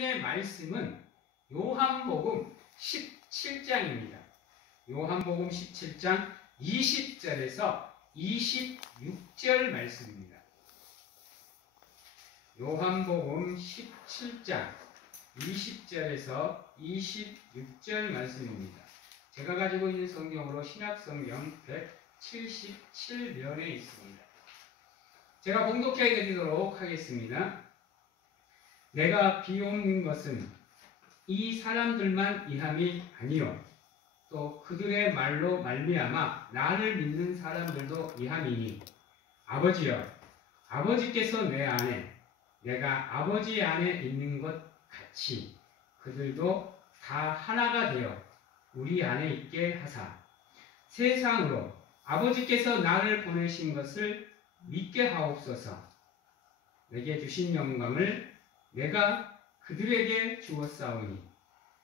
하나님의 말씀은 요한복음 17장입니다. 요한복음 17장 20절에서 26절 말씀입니다. 요한복음 17장 20절에서 26절 말씀입니다. 제가 가지고 있는 성경으로 신약성경 177면에 있습니다. 제가 봉독해 드리도록 하겠습니다. 내가 비옵는 것은 이 사람들만 이함이 아니요 또 그들의 말로 말미암아 나를 믿는 사람들도 이함이니 아버지여 아버지께서 내 안에 내가 아버지 안에 있는 것 같이 그들도 다 하나가 되어 우리 안에 있게 하사 세상으로 아버지께서 나를 보내신 것을 믿게 하옵소서. 내게 주신 영광을 내가 그들에게 주었사오니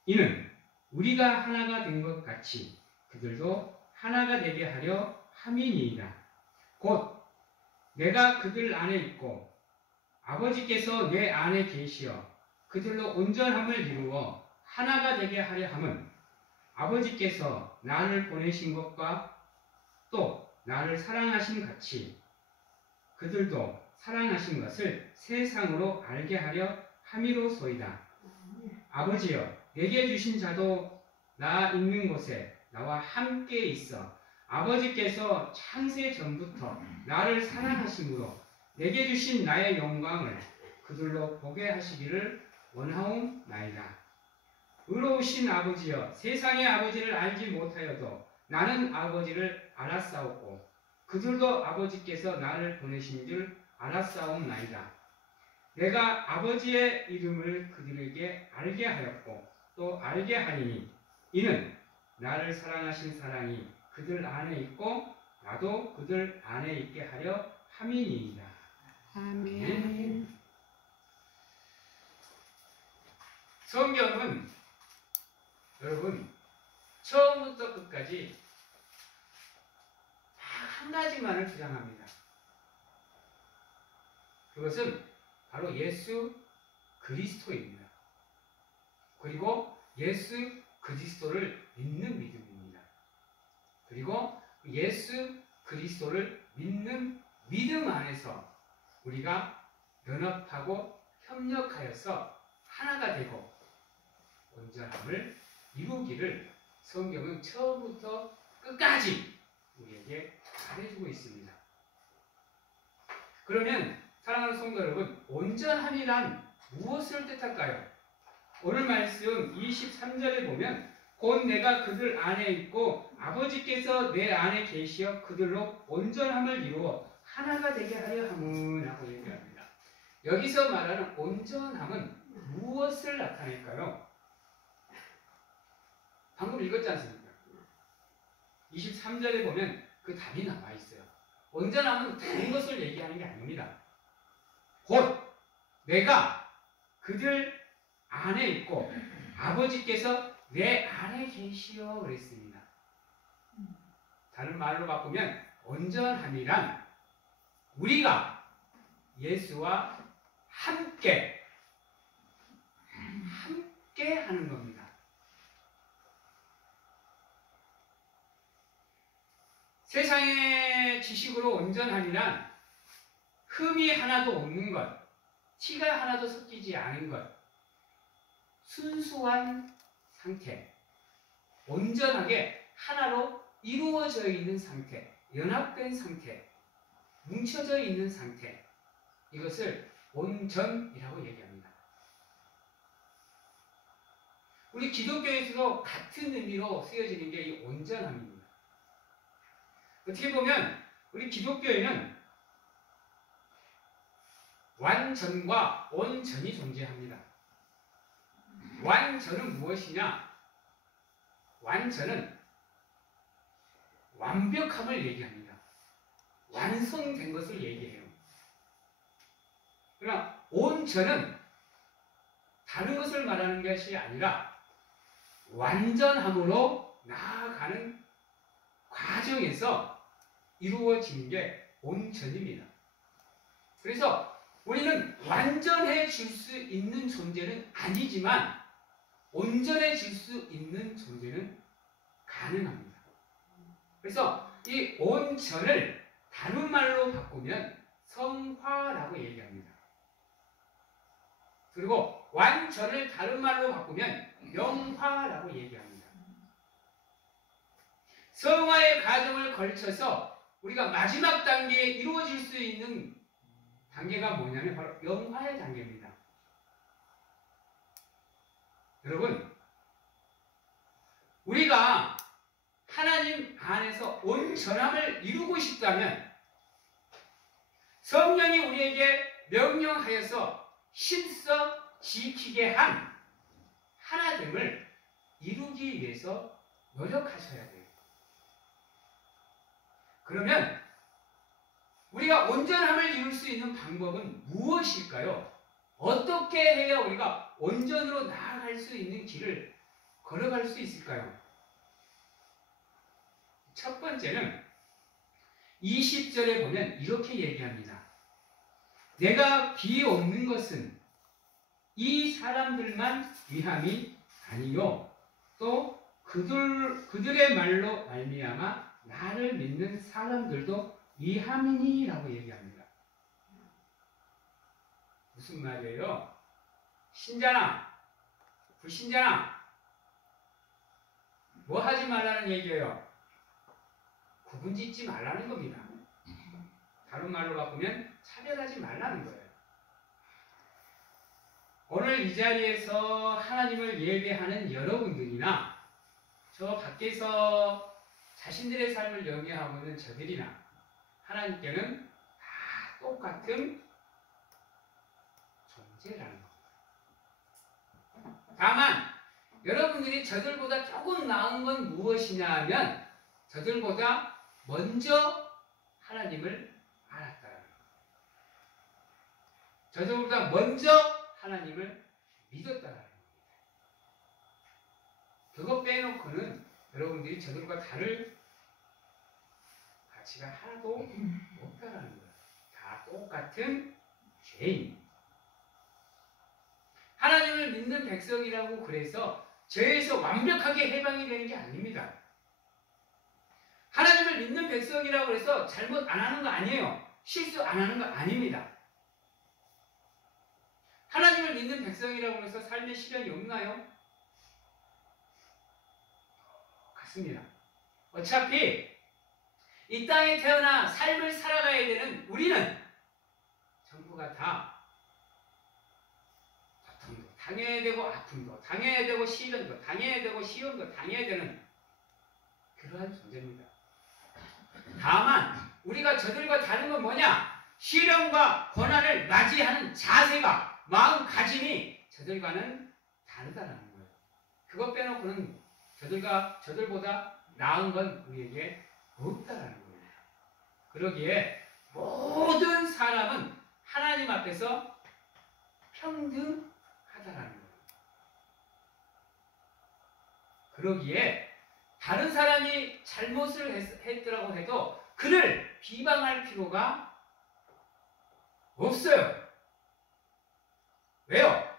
이는 우리가 하나가 된 것 같이 그들도 하나가 되게 하려 함이니이다. 곧 내가 그들 안에 있고 아버지께서 내 안에 계시어 그들로 온전함을 이루어 하나가 되게 하려 함은 아버지께서 나를 보내신 것과 또 나를 사랑하신 같이 그들도 사랑하신 것을 세상으로 알게 하려 함이로소이다. 아버지여 내게 주신 자도 나 있는 곳에 나와 함께 있어 아버지께서 창세 전부터 나를 사랑하심으로 내게 주신 나의 영광을 그들로 보게 하시기를 원하옵나이다. 의로우신 아버지여 세상의 아버지를 알지 못하여도 나는 아버지를 알았사오고 그들도 아버지께서 나를 보내신 줄 알았사옵나이다. 내가 아버지의 이름을 그들에게 알게 하였고 또 알게 하리니 이는 나를 사랑하신 사랑이 그들 안에 있고 나도 그들 안에 있게 하려 함이니이다. 아멘. 성경은 여러분 처음부터 끝까지 한 가지만을 주장합니다. 그것은 바로 예수 그리스도입니다. 그리고 예수 그리스도를 믿는 믿음입니다. 그리고 예수 그리스도를 믿는 믿음 안에서 우리가 연합하고 협력하여서 하나가 되고 온전함을 이루기를 성경은 처음부터 끝까지 우리에게 말해주고 있습니다. 그러면 사랑하는 성도 여러분, 온전함이란 무엇을 뜻할까요? 오늘 말씀 23절에 보면 곧 내가 그들 안에 있고 아버지께서 내 안에 계시어 그들로 온전함을 이루어 하나가 되게 하려 함은 하고 얘기합니다. 여기서 말하는 온전함은 무엇을 나타낼까요? 방금 읽었지 않습니까? 23절에 보면 그 답이 나와 있어요. 온전함은 다른 것을 얘기하는 게 아닙니다. 곧 내가 그들 안에 있고 아버지께서 내 안에 계시어 그랬습니다. 다른 말로 바꾸면 온전함이란 우리가 예수와 함께 하는 겁니다. 세상의 지식으로 온전함이란 흠이 하나도 없는 것, 티가 하나도 섞이지 않은 것, 순수한 상태, 온전하게 하나로 이루어져 있는 상태, 연합된 상태, 뭉쳐져 있는 상태, 이것을 온전이라고 얘기합니다. 우리 기독교에서도 같은 의미로 쓰여지는 게 이 온전함입니다. 어떻게 보면 우리 기독교에는 완전과 온전이 존재합니다. 완전은 무엇이냐? 완전은 완벽함을 얘기합니다. 완성된 것을 얘기해요. 그러나 온전은 다른 것을 말하는 것이 아니라 완전함으로 나아가는 과정에서 이루어지는 게 온전입니다. 그래서 우리는 완전해질 수 있는 존재는 아니지만 온전해질 수 있는 존재는 가능합니다. 그래서 이 온전을 다른 말로 바꾸면 성화라고 얘기합니다. 그리고 완전을 다른 말로 바꾸면 영화라고 얘기합니다. 성화의 과정을 걸쳐서 우리가 마지막 단계에 이루어질 수 있는 단계가 뭐냐면 바로 영화의 단계입니다. 여러분, 우리가 하나님 안에서 온전함을 이루고 싶다면 성령이 우리에게 명령하여서 신서 지키게 한 하나됨을 이루기 위해서 노력하셔야 돼요. 그러면 우리가 온전함을 이룰 수 있는 방법은 무엇일까요? 어떻게 해야 우리가 온전으로 나아갈 수 있는 길을 걸어갈 수 있을까요? 첫 번째는 20절에 보면 이렇게 얘기합니다. 내가 비옵는 것은 이 사람들만 위함이 아니요 또 그들의 말로 말미암아 나를 믿는 사람들도 위함이니라고 얘기합니다. 무슨 말이에요? 신자나 불신자나 뭐 하지 말라는 얘기예요? 구분짓지 말라는 겁니다. 다른 말로 바꾸면 차별하지 말라는 거예요. 오늘 이 자리에서 하나님을 예배하는 여러분들이나 저 밖에서 자신들의 삶을 영위하고 있는 저들이나 하나님께는 다 똑같은 존재라는 겁니다. 다만 여러분들이 저들보다 조금 나은 건 무엇이냐 하면 저들보다 먼저 하나님을 알았다는 겁니다. 저들보다 먼저 하나님을 믿었다는 겁니다. 그거 빼놓고는 여러분들이 저들과 다를 가치가 하나도 없다라는 거예요. 다 똑같은 죄인. 하나님을 믿는 백성이라고 그래서 죄에서 완벽하게 해방이 되는 게 아닙니다. 하나님을 믿는 백성이라고 해서 잘못 안 하는 거 아니에요. 실수 안 하는 거 아닙니다. 하나님을 믿는 백성이라고 해서 삶에 시련이 없나요? 같습니다. 어차피 이 땅에 태어나 삶을 살아가야 되는 우리는 전부가 다 고통도 당해야 되고 아픔도 당해야 되고 시련도 당해야 되고 시험도 당해야 되는 그러한 존재입니다. 다만 우리가 저들과 다른 건 뭐냐? 시련과 고난을 맞이하는 자세가 마음가짐이 저들과는 다르다는 거예요. 그것 빼놓고는 저들보다 나은 건 우리에게 없다라는 거예요. 그러기에 모든 사람은 하나님 앞에서 평등하다라는 거예요. 그러기에 다른 사람이 잘못을 했더라고 해도 그를 비방할 필요가 없어요. 왜요?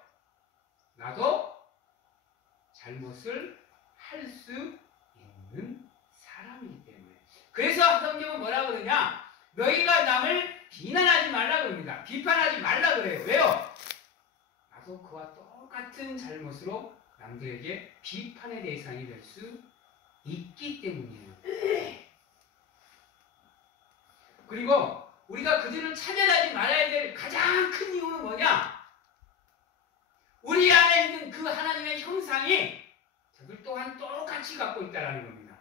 나도 잘못을 할 수 있는 사람이기 때문에. 그래서 성경은 뭐라 그러냐? 너희가 남을 비난하지 말라 그럽니다. 비판하지 말라 그래요. 왜요? 나도 그와 똑같은 잘못으로 남들에게 비판의 대상이 될 수 있기 때문이에요. 그리고 우리가 그들을 차별하지 말아야 될 가장 큰 이유는 뭐냐? 우리 안에 있는 그 하나님의 형상이 저들 또한 똑같이 갖고 있다는 겁니다.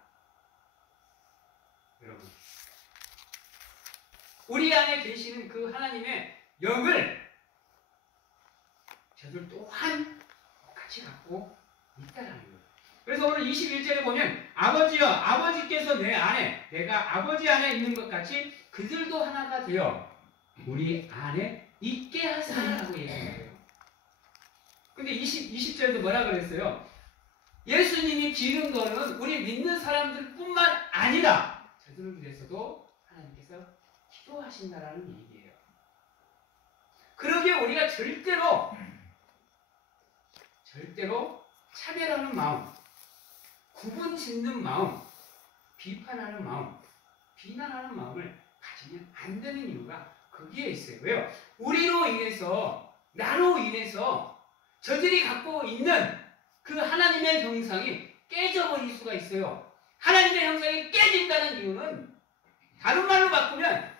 여러분, 우리 안에 계시는 그 하나님의 영을 저들 또한 똑같이 갖고 있다는 거예요. 그래서 오늘 21절에 보면 아버지여 아버지께서 내 안에 내가 아버지 안에 있는 것 같이 그들도 하나가 되어 우리 안에 있게 하사라고 얘기해요. 근데 20절도 뭐라 그랬어요? 예수님이 기름 거는 우리 믿는 사람들 뿐만 아니라 저들을 위해서도 하나님께서 기도하신다라는 얘기예요. 그러기에 우리가 절대로 차별하는 마음, 구분 짓는 마음, 비판하는 마음, 비난하는 마음을 가지면 안 되는 이유가 거기에 있어요. 왜요? 우리로 인해서, 나로 인해서 저들이 갖고 있는 그 하나님의 형상이 깨져버릴 수가 있어요. 하나님의 형상이 깨진다는 이유는 다른 말로 바꾸면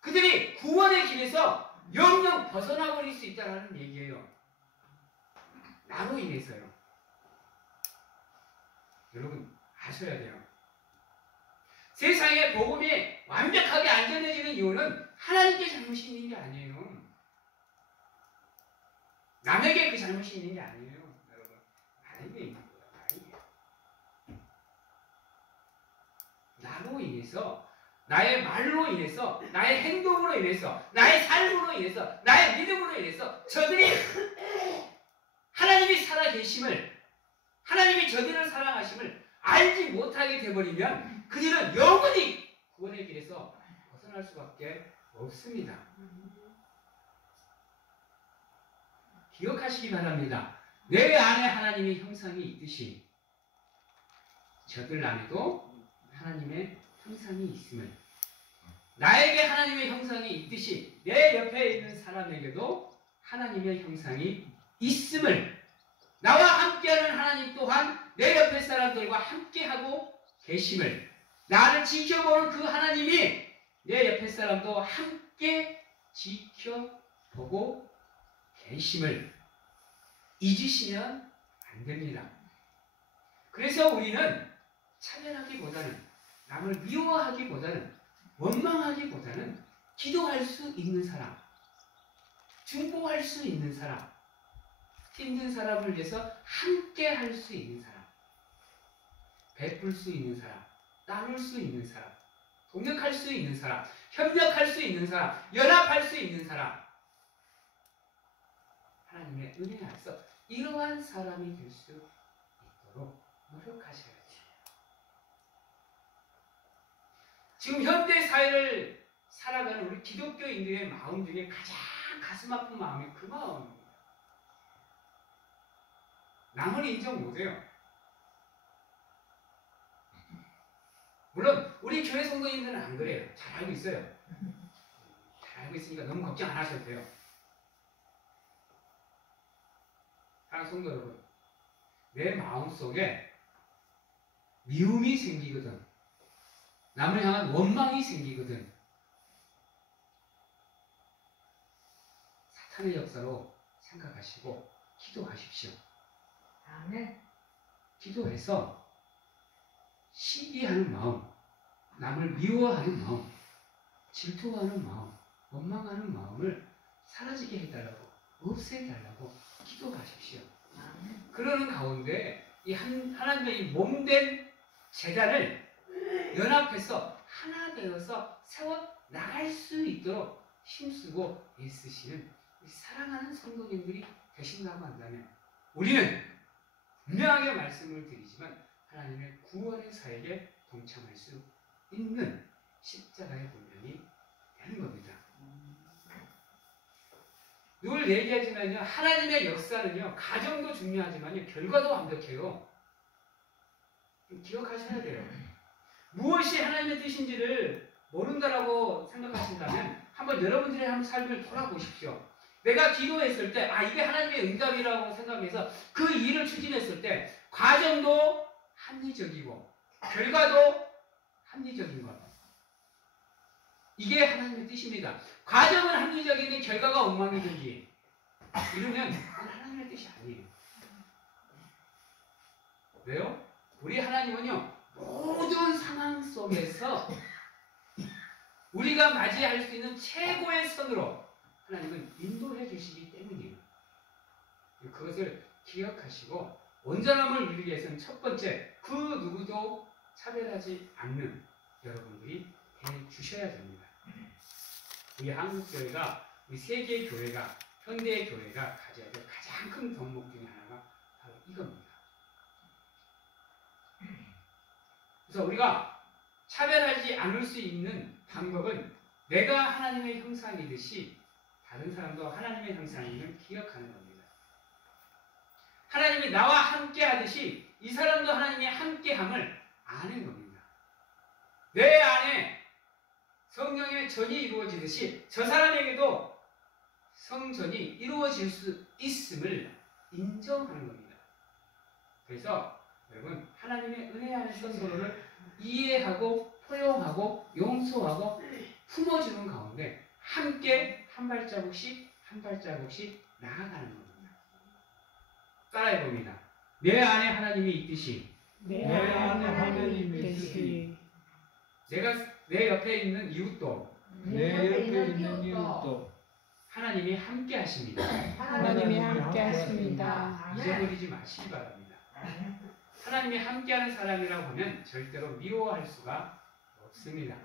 그들이 구원의 길에서 영영 벗어나 버릴 수 있다는 얘기예요. 나로 인해서요. 여러분 아셔야 돼요. 세상에 복음이 완벽하게 안전해지는 이유는 하나님께 잘못이 있는 게 아니에요. 남에게 그 잘못이 있는 게 아니에요. 여러분 나에게 있는 거예요. 나에게. 나로 인해서, 나의 말로 인해서, 나의 행동으로 인해서, 나의 삶으로 인해서, 나의 믿음으로 인해서 저들이 하나님이 살아계심을, 하나님이 저들을 사랑하심을 알지 못하게 되어버리면 그들은 영원히 구원의 길에서 벗어날 수밖에 없습니다. 기억하시기 바랍니다. 내 안에 하나님의 형상이 있듯이 저들 안에도 하나님의 형상이 있음을, 나에게 하나님의 형상이 있듯이 내 옆에 있는 사람에게도 하나님의 형상이 있음을, 나와 함께하는 하나님 또한 내 옆에 사람들과 함께하고 계심을, 나를 지켜보는 그 하나님이 내 옆에 사람도 함께 지켜보고 계심을 잊으시면 안 됩니다. 그래서 우리는 차별하기보다는, 남을 미워하기보다는, 원망하기보다는 기도할 수 있는 사람, 중보할 수 있는 사람, 힘든 사람을 위해서 함께 할 수 있는 사람, 베풀 수 있는 사람, 나눌 수 있는 사람, 동역할 수 있는 사람, 협력할 수 있는 사람, 연합할 수 있는 사람, 하나님의 은혜 안에서 이러한 사람이 될 수 있도록 노력하셔야죠. 지금 현대 사회를 살아가는 우리 기독교인들의 마음 중에 가장 가슴 아픈 마음이 그 마음입니다. 남을 인정 못해요. 물론 우리 교회 성도님들은 안 그래요. 잘 알고 있어요. 잘 알고 있으니까 너무 걱정 안 하셔도 돼요. 사랑하는 성도 여러분, 내 마음속에 미움이 생기거든, 남을 향한 원망이 생기거든, 사탄의 역사로 생각하시고 기도하십시오. 아멘. 기도해서 시기하는 마음, 남을 미워하는 마음, 질투하는 마음, 원망하는 마음을 사라지게 해달라고, 없애달라고 기도하십시오. 그러는 가운데 이 하나님의 이 몸된 재단을 연합해서 하나 되어서 세워 나갈 수 있도록 힘쓰고 애쓰시는 사랑하는 성도님들이 되신다고 한다면, 우리는 분명하게 말씀을 드리지만 하나님의 구원의 사역에 동참할 수 있는 십자가의 본면이 되는 겁니다. 늘 얘기하지만요, 하나님의 역사는요, 가정도 중요하지만요, 결과도 완벽해요. 기억하셔야 돼요. 무엇이 하나님의 뜻인지를 모른다라고 생각하신다면 한번 여러분들의 삶을 돌아보십시오. 내가 기도했을 때, 이게 하나님의 응답이라고 생각해서 그 일을 추진했을 때 과정도 합리적이고 결과도 합리적인 것, 이게 하나님의 뜻입니다. 과정은 합리적인데 결과가 엉망이든지 이러면 그건 하나님의 뜻이 아니에요. 왜요? 우리 하나님은요, 모든 상황 속에서 우리가 맞이할 수 있는 최고의 선으로 하나님은 인도해 주시기 때문이에요. 그것을 기억하시고 온전함을 이루기 위해서는 첫 번째, 그 누구도 차별하지 않는 여러분들이 해 주셔야 됩니다. 우리 한국교회가, 우리 세계교회가, 현대교회가 가져야 될 가장 큰 덕목 중에 하나가 바로 이겁니다. 그래서 우리가 차별하지 않을 수 있는 방법은 내가 하나님의 형상이듯이 다른 사람도 하나님의 형상임을 기억하는 겁니다. 하나님이 나와 함께 하듯이 이 사람도 하나님의 함께함을 아는 겁니다. 내 안에 성령의 전이 이루어지듯이 저 사람에게도 성전이 이루어질 수 있음을 인정하는 겁니다. 그래서 여러분 하나님의 은혜 안에서 서로를 이해하고 포용하고 용서하고 품어주는 가운데 함께 한 발자국씩 나아가는 겁니다. 따라해 봅니다. 내 안에 하나님이 있듯이 내 안에 하나님이 있듯이 내 옆에 있는 이웃도 내 옆에 있는 이웃도 하나님이 함께 하십니다. 하나님이 함께 하십니다. 잊어버리지 마시기 바랍니다. 하나님이 함께하는 사람이라고 하면 절대로 미워할 수가 없습니다.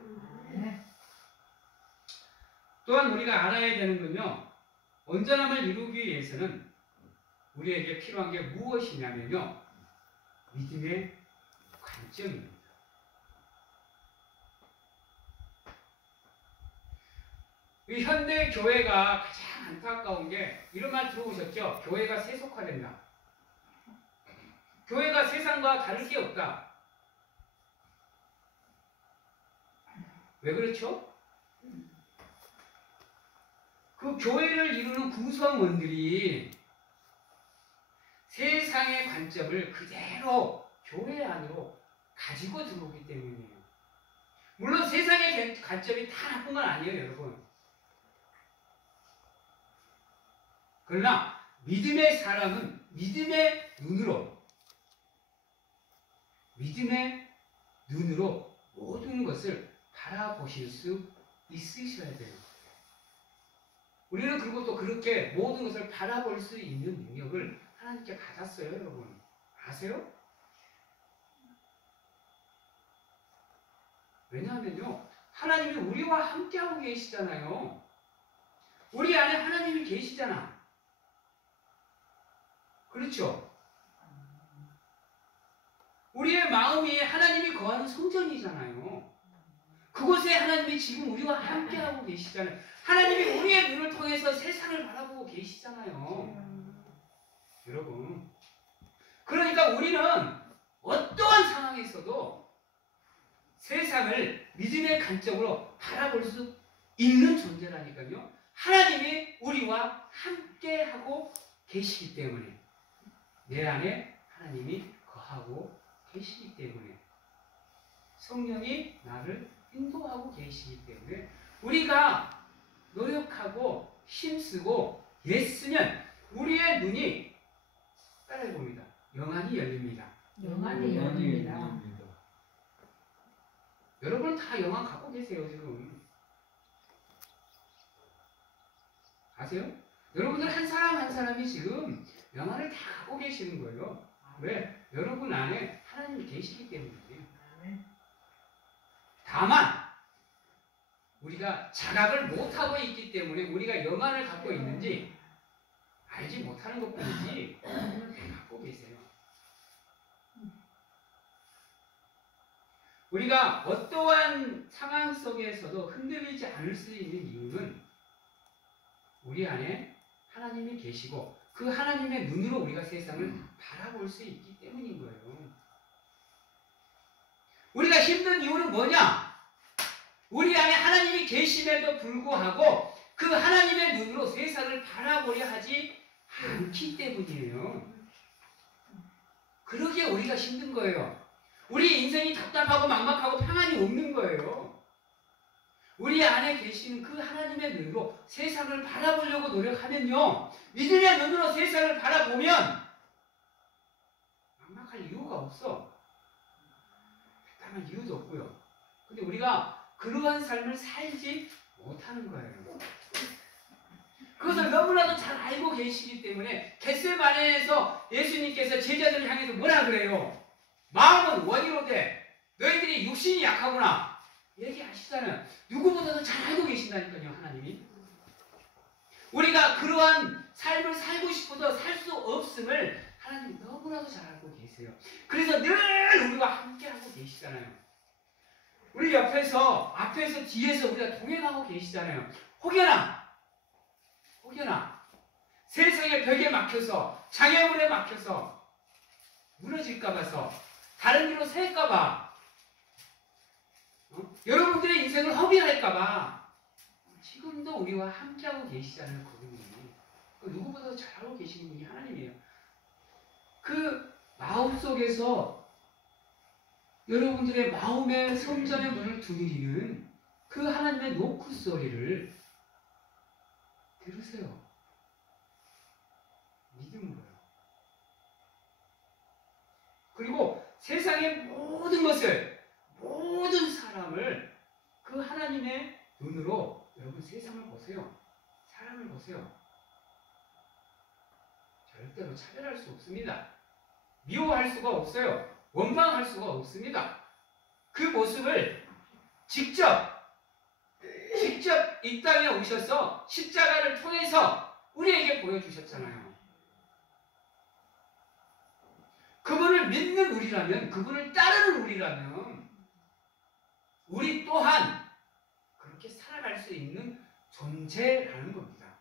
또한 우리가 알아야 되는 건요, 온전함을 이루기 위해서는 우리에게 필요한 게 무엇이냐면요, 믿음의 관점입니다. 이 현대 교회가 가장 안타까운 게 이런 말 들어보셨죠? 교회가 세속화된다. 교회가 세상과 다를 게 없다. 왜 그렇죠? 그 교회를 이루는 구성원들이 세상의 관점을 그대로 교회 안으로 가지고 들어오기 때문이에요. 물론 세상의 관점이 다 나쁜 건 아니에요, 여러분. 그러나 믿음의 사람은 믿음의 눈으로 모든 것을 바라보실 수 있으셔야 돼요. 우리는 그리고 또 그렇게 모든 것을 바라볼 수 있는 능력을 하나님께 받았어요, 여러분. 아세요? 왜냐하면요, 하나님이 우리와 함께하고 계시잖아요. 우리 안에 하나님이 계시잖아. 그렇죠? 우리의 마음이 하나님이 거하는 성전이잖아요. 그곳에 하나님이 지금 우리와 함께하고 계시잖아요. 하나님이 우리의 눈을 통해서 세상을 바라보고 계시잖아요. 여러분, 그러니까 우리는 어떠한 상황에서도 세상을 믿음의 관점으로 바라볼 수 있는 존재라니까요. 하나님이 우리와 함께하고 계시기 때문에, 내 안에 하나님이 거하고 계시기 때문에, 성령이 나를 인도하고 계시기 때문에 우리가 노력하고 힘쓰고 애쓰면 우리의 눈이, 따라해 봅니다, 영안이 열립니다. 영안이 열립니다. 여러분 다 영안 갖고 계세요, 지금. 아세요? 여러분들 한 사람 한 사람이 지금 영안을 다 갖고 계시는 거예요. 왜? 여러분 안에 하나님이 계시기 때문이에요. 다만 우리가 자각을 못하고 있기 때문에 우리가 영안을 갖고 있는지 알지 못하는 것뿐이지 갖고 계세요. 우리가 어떠한 상황 속에서도 흔들리지 않을 수 있는 이유는 우리 안에 하나님이 계시고 그 하나님의 눈으로 우리가 세상을 바라볼 수 있기 때문인 거예요. 우리가 힘든 이유는 뭐냐? 우리 안에 하나님이 계심에도 불구하고 그 하나님의 눈으로 세상을 바라보려 하지 않기 때문이에요. 그러기에 우리가 힘든 거예요. 우리 인생이 답답하고 막막하고 평안이 없는 거예요. 우리 안에 계시는 그 하나님의 눈으로 세상을 바라보려고 노력하면요, 믿음의 눈으로 세상을 바라보면 막막할 이유가 없어. 답답한 이유도 없고요. 근데 우리가 그러한 삶을 살지 못하는 거예요. 그것을 너무나도 잘 알고 계시기 때문에 겟세마네에서 예수님께서 제자들을 향해서 뭐라 그래요? 마음은 원이로되 너희들이 육신이 약하구나 얘기하시잖아요. 누구보다도 잘 알고 계신다니까요, 하나님이. 우리가 그러한 삶을 살고 싶어도 살 수 없음을 하나님이 너무나도 잘 알고 계세요. 그래서 늘 우리와 함께하고 계시잖아요. 우리 앞에서 뒤에서 우리가 동행하고 계시잖아요. 혹여나 혹여나 세상의 벽에 막혀서 장애물에 막혀서 무너질까 봐서 다른 길로 셀까 봐 여러분들의 인생을 허비할까 봐 지금도 우리와 함께하고 계시잖아요. 그분이 누구보다도 잘하고 계시는 분이 하나님이에요. 그 마음속에서 여러분들의 마음의 성전의 문을 두드리는 그 하나님의 노크 소리를 들으세요. 믿음으로요. 그리고 세상의 모든 것을, 모든 사람을 그 하나님의 눈으로 여러분 세상을 보세요. 사람을 보세요. 절대로 차별할 수 없습니다. 미워할 수가 없어요. 원망할 수가 없습니다. 그 모습을 직접 이 땅에 오셔서 십자가를 통해서 우리에게 보여주셨잖아요. 그분을 믿는 우리라면, 그분을 따르는 우리라면 우리 또한 그렇게 살아갈 수 있는 존재라는 겁니다.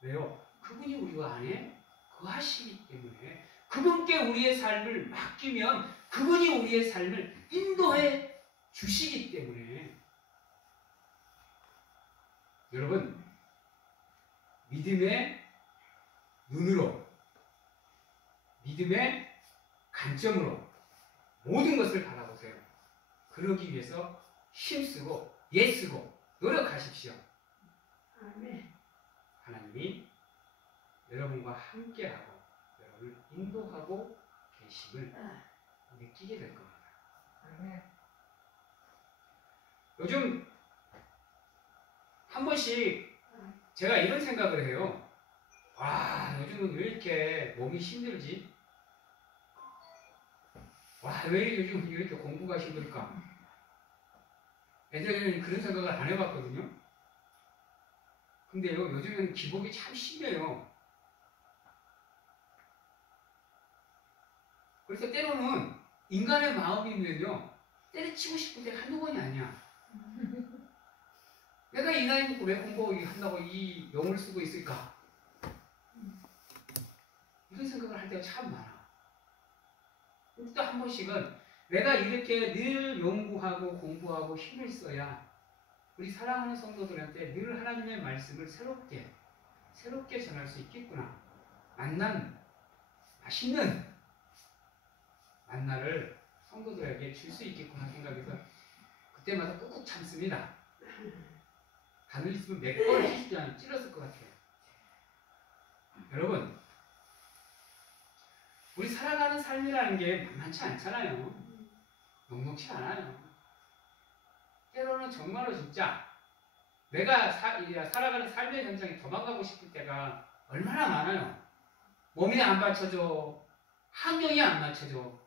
왜요? 그분이 우리와 안에 거하시기 때문에 그분께 우리의 삶을 맡기면 그분이 우리의 삶을 인도해 주시기 때문에 여러분 믿음의 눈으로 믿음의 관점으로 모든 것을 바라보세요. 그러기 위해서 힘쓰고 애쓰고 노력하십시오. 아멘. 하나님이 여러분과 함께하고 여러분을 인도하고 계심을 느끼게 될 겁니다. 아멘. 요즘 한 번씩 제가 이런 생각을 해요. 와, 요즘은 왜 이렇게 몸이 힘들지? 와, 왜 요즘 왜 이렇게 공부가 힘들까? 예전에는 그런 생각을 안 해봤거든요. 근데요, 요즘에는 기복이 참 심해요. 그래서 때로는 인간의 마음이면요, 때려치고 싶을 때 한두 번이 아니야. 내가 이 나이 먹고 왜 공부한다고 이 용을 쓰고 있을까? 이런 생각을 할 때가 참 많아. 또 한 번씩은 내가 이렇게 늘 연구하고 공부하고 힘을 써야 우리 사랑하는 성도들한테 늘 하나님의 말씀을 새롭게 전할 수 있겠구나. 맛있는 만나를 성도들에게 줄 수 있겠구나 생각해서 그때마다 꾹꾹 참습니다. 바늘 있으면 몇 번을 해주지 찔렀을 것 같아요. 여러분, 우리 살아가는 삶이라는 게 만만치 않잖아요. 녹록치 않아요. 때로는 정말로 진짜 내가 살아가는 삶의 현장에 도망가고 싶을 때가 얼마나 많아요. 몸이 안 받쳐줘. 환경이 안 맞춰줘.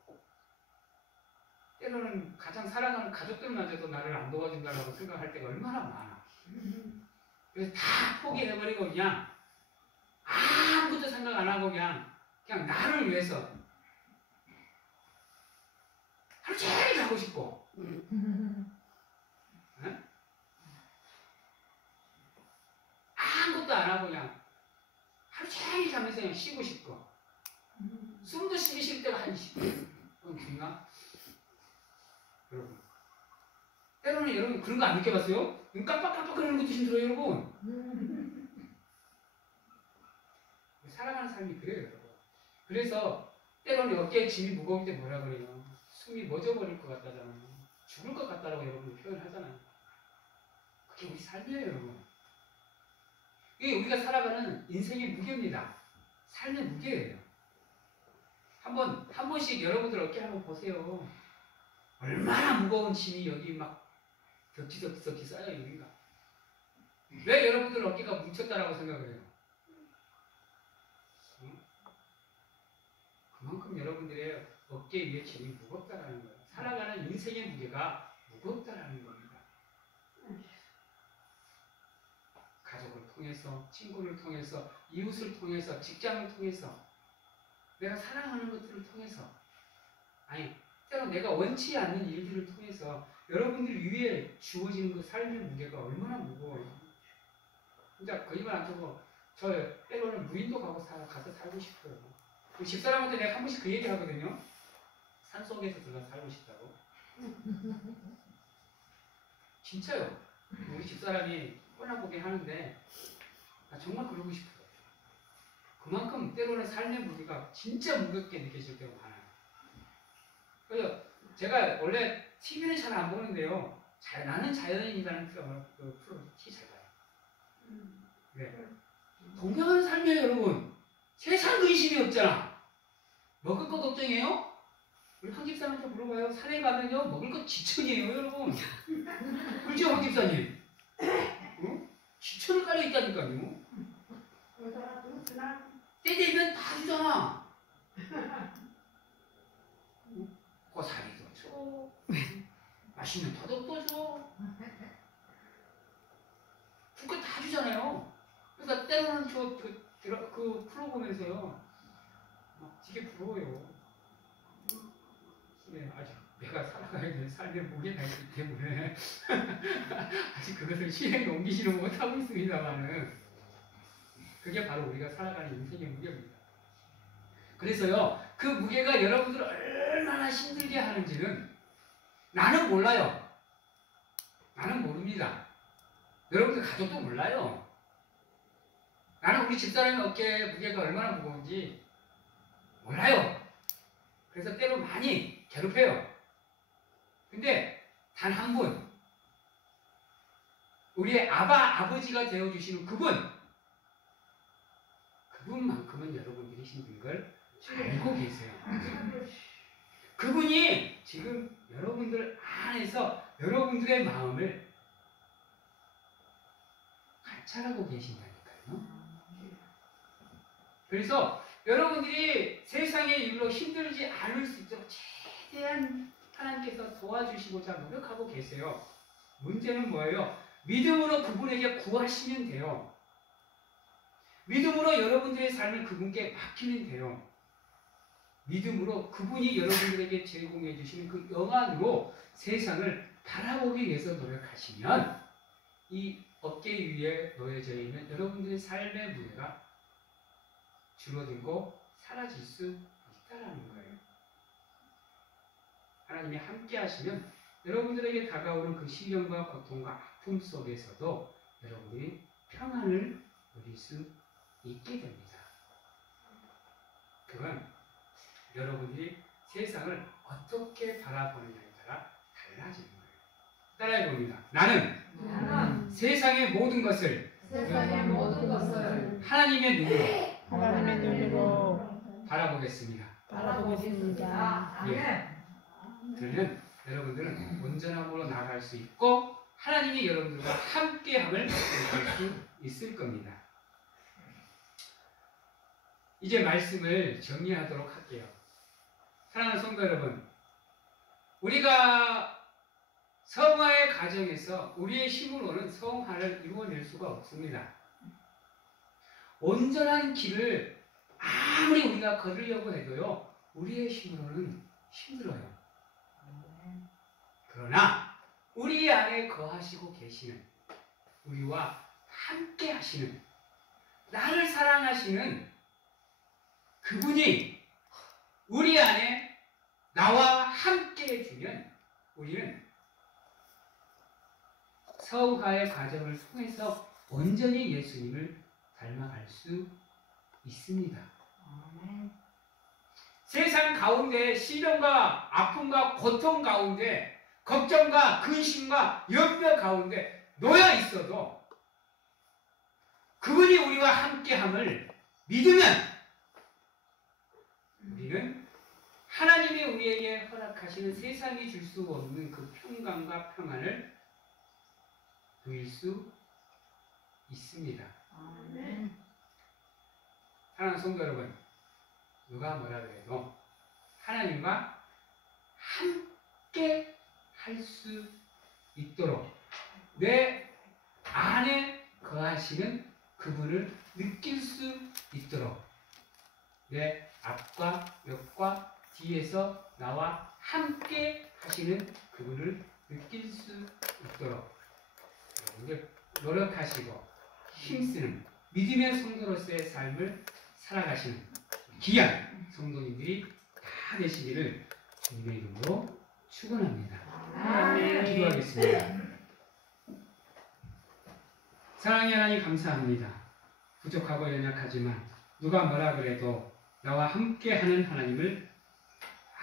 때로는 가장 사랑하는 가족들마저도 나를 안 도와준다고 생각할 때가 얼마나 많아. 그래서 다 포기해버리고 그냥 아무것도 생각 안 하고 그냥 나를 위해서 하루 종일 자고 싶고 네? 아무것도 안 하고 그냥 하루 종일 자면서 그냥 쉬고 싶고 숨도 쉬기 싫을 때가 한 20분 그건 긴가? 여러분 때로는 여러분 그런 거 안 느껴봤어요? 눈 깜빡깜빡 거리는 것도 힘들어요 여러분. 살아가는 삶이 그래요 여러분. 그래서 때로는 어깨에 짐이 무거울 때 뭐라 그래요? 숨이 멎어버릴 것 같다잖아요. 죽을 것 같다라고 여러분 표현하잖아요. 그게 우리 삶이에요 여러분. 이게 우리가 살아가는 인생의 무게입니다. 삶의 무게예요. 한 번씩 여러분들 어깨 한번 보세요. 얼마나 무거운 짐이 여기 막 덕지덕지 쌓여 있는가. 왜 여러분들 어깨가 뭉쳤다라고 생각을 해요? 그만큼 여러분들의 어깨 위에 짐이 무겁다라는 거예요. 살아가는 인생의 무게가 무겁다라는 겁니다. 가족을 통해서, 친구를 통해서, 이웃을 통해서, 직장을 통해서, 내가 사랑하는 것들을 통해서, 아니 때로 내가 원치 않는 일들을 통해서 여러분들 위에 주어지는 그 삶의 무게가 얼마나 무거워요. 진짜 거짓말 안 치고 저 때로는 무인도 가서 살고 싶어요. 그 집사람한테 내가 한 번씩 그 얘기 하거든요. 산속에서 들어가 살고 싶다고. 진짜요. 우리 집사람이 뻔하보긴 하는데 나 정말 그러고 싶어요. 그만큼 때로는 삶의 무게가 진짜 무겁게 느껴질 때가 많아요. 그래서 제가 원래 TV는 잘 안 보는데요. 나는 자연인이라는 프로 티 잘 봐요. 네. 동경하는 삶이에요, 여러분. 세상 근심이 없잖아. 먹을 거 걱정해요? 우리 황 집사님한테 물어봐요. 산에 가면요, 먹을 거 지천이에요, 여러분. 그렇죠, 황 집사님? 응? 지천을 깔려 있다니까요. 때 되면 다 주잖아. 고사리도 줘. 맛있는 더덕도 줘. 그거 다 주잖아요. 그래서 때로는 그 프로 보면서요. 되게 부러워요. 네, 아직 내가 살아가야 될 삶의 무게가 있기 때문에 아직 그것을 실행에 옮기지는 못하고 있습니다만은 그게 바로 우리가 살아가는 인생의 무게입니다. 그래서요, 그 무게가 여러분들을 얼마나 힘들게 하는지는 나는 몰라요. 나는 모릅니다. 여러분들 가족도 몰라요. 나는 우리 집사람의 어깨 무게가 얼마나 무거운지 몰라요. 그래서 때로 많이 괴롭혀요. 근데 단 한 분, 우리의 아버지가 되어주시는 그분만큼은 여러분들이 힘든 걸 알고 계세요. 그분이 지금 여러분들 안에서 여러분들의 마음을 관찰하고 계신다니까요. 그래서 여러분들이 세상의 일로 힘들지 않을 수 있도록 최대한 하나님께서 도와주시고자 노력하고 계세요. 문제는 뭐예요? 믿음으로 그분에게 구하시면 돼요. 믿음으로 여러분들의 삶을 그분께 맡기면 돼요. 믿음으로 그분이 여러분들에게 제공해 주시는 그 영안으로 세상을 바라보기 위해서 노력하시면 이 어깨 위에 놓여져 있는 여러분들의 삶의 무게가 줄어들고 사라질 수 있다라는 거예요. 하나님이 함께 하시면 여러분들에게 다가오는 그 시련과 고통과 아픔 속에서도 여러분들이 평안을 누릴 수 있게 됩니다. 그건 여러분들이 세상을 어떻게 바라보느냐에 따라 달라지는 거예요. 따라해 봅니다. 나는 세상의 모든 것을 하나님의 눈으로 바라보겠습니다. 예. 그러면 여러분들은 온전함으로 나아갈 수 있고 하나님이 여러분들과 함께함을 느낄 수 있을 겁니다. 이제 말씀을 정리하도록 할게요. 사랑하는 성도 여러분, 우리가 성화의 과정에서 우리의 힘으로는 성화를 이루어낼 수가 없습니다. 온전한 길을 아무리 우리가 걸으려고 해도요, 우리의 힘으로는 힘들어요. 그러나 우리 안에 거하시고 계시는, 우리와 함께 하시는, 나를 사랑하시는 그분이 우리 안에 나와 함께 해주면 우리는 성화의 과정을 통해서 온전히 예수님을 닮아갈 수 있습니다. 세상 가운데 시련과 아픔과 고통 가운데 걱정과 근심과 염려 가운데 놓여 있어도 그분이 우리와 함께함을 믿으면 우리는 하나님이 우리에게 허락하시는 세상이 줄 수 없는 그 평강과 평안을 누릴 수 있습니다. 사랑하는 성도 여러분, 누가 뭐라 그래도 하나님과 함께 할 수 있도록 내 안에 거하시는 그분을 느낄 수 있도록 내 앞과 옆과 뒤에서 나와 함께 하시는 그분을 느낄 수 있도록 여러분들 노력하시고 힘쓰는 믿음의 성도로서의 삶을 살아가시는 귀한 성도님들이 다 되시기를 주님의 이름으로 축원합니다. 아멘. 기도하겠습니다. 사랑의 하나님 감사합니다. 부족하고 연약하지만 누가 뭐라 그래도 나와 함께하는 하나님을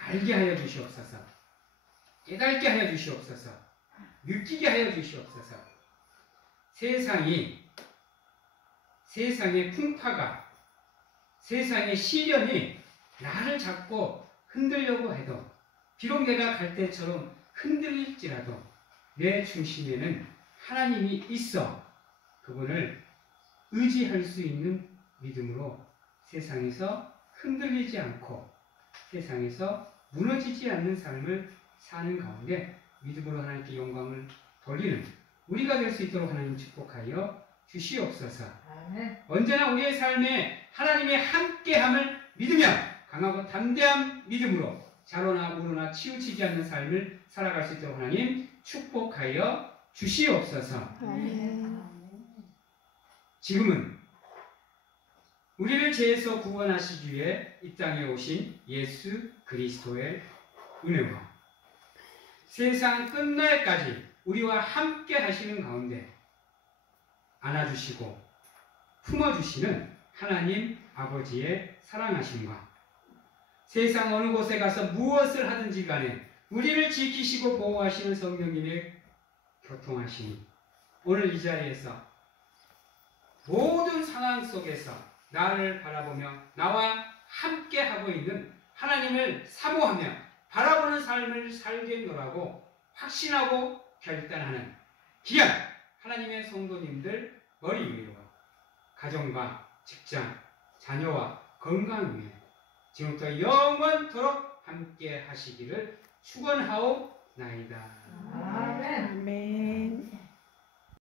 알게 하여 주시옵소서. 깨닫게 하여 주시옵소서. 느끼게 하여 주시옵소서. 세상의 풍파가, 세상의 시련이 나를 잡고 흔들려고 해도 비록 내가 갈대처럼 흔들릴지라도 내 중심에는 하나님이 있어 그분을 의지할 수 있는 믿음으로 세상에서 흔들리지 않고 세상에서 무너지지 않는 삶을 사는 가운데 믿음으로 하나님께 영광을 돌리는 우리가 될 수 있도록 하나님 축복하여 주시옵소서. 아멘. 언제나 우리의 삶에 하나님의 함께함을 믿으며 강하고 담대한 믿음으로 자로나 우로나 치우치지 않는 삶을 살아갈 수 있도록 하나님 축복하여 주시옵소서. 아멘. 지금은 우리를 죄에서 구원하시기 위해 이 땅에 오신 예수 그리스도의 은혜와 세상 끝날까지 우리와 함께 하시는 가운데 안아주시고 품어주시는 하나님 아버지의 사랑하심과 세상 어느 곳에 가서 무엇을 하든지 간에 우리를 지키시고 보호하시는 성령님의 교통하심이 오늘 이 자리에서 모든 상황 속에서 나를 바라보며 나와 함께하고 있는 하나님을 사모하며 바라보는 삶을 살겠노라고 확신하고 결단하는 귀한 하나님의 성도님들 머리 위로 가정과 직장, 자녀와 건강 위에 지금부터 영원토록 함께 하시기를 축원하옵나이다.